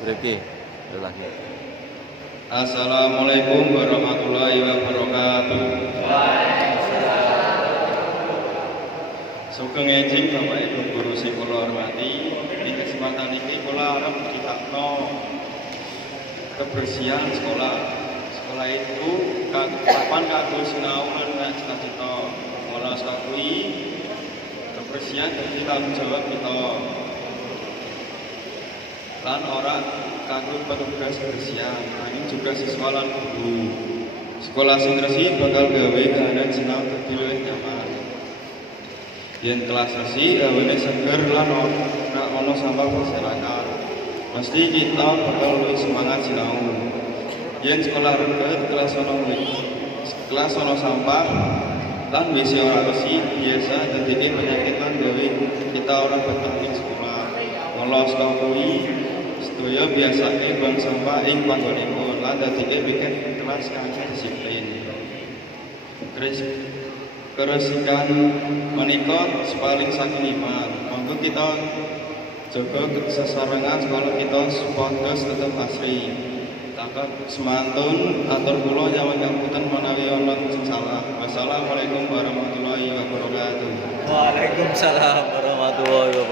Rifki, lagi. Assalamualaikum warahmatullahi wabarakatuh. Sugeng enjing Bapak Ibu guru sing kula hormati, ing kesempatan iki kula arep nyritakno kebersihan sekolah. Sekolah itu kapan kanggo sinau lan cita-cita. Mula saka kuwi kebersihan dadi tanggung jawab kita. Lan ora kanggo petugas kebersihan, nanging juga siswa lan guru. Sekolah sing resik bakal gawe kahanan sinau dadi luwih nyaman. Yen kelas resik gawane seger lan ora ono sampah berserakan. Mesti kita bakal luwih semangat sinau. Yen sekolah reket kelas ono sampah lan WC ora resik biasa dadine penyakit lan gawe kita ora betah ing sekolah. Mula saka kuwi sedaya biasane buang sampah ing panggonipun lan dadine bikin kelas kanthi disiplin. Keresikan menika paling saking iman. Monggo kita jaga kesesarengan sekolah kita supados tetep asri. Tangkap semantun atur kula nyawang ngapunten menawi ana sing salah. Wassalamualaikum warahmatullahi wabarakatuh. Waalaikumsalam warahmatullahi wabarakatuh.